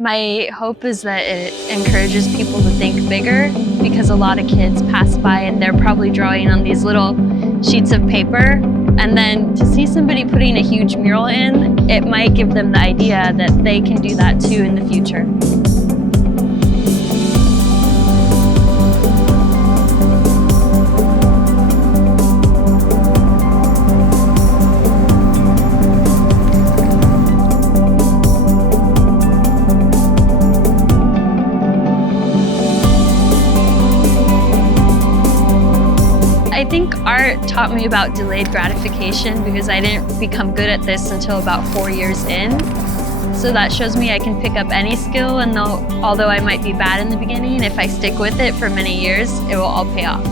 My hope is that it encourages people to think bigger, because a lot of kids pass by and they're probably drawing on these little sheets of paper, and then to see somebody putting a huge mural in, it might give them the idea that they can do that too in the future. I think art taught me about delayed gratification, because I didn't become good at this until about 4 years in. So that shows me I can pick up any skill, and although I might be bad in the beginning, if I stick with it for many years, it will all pay off.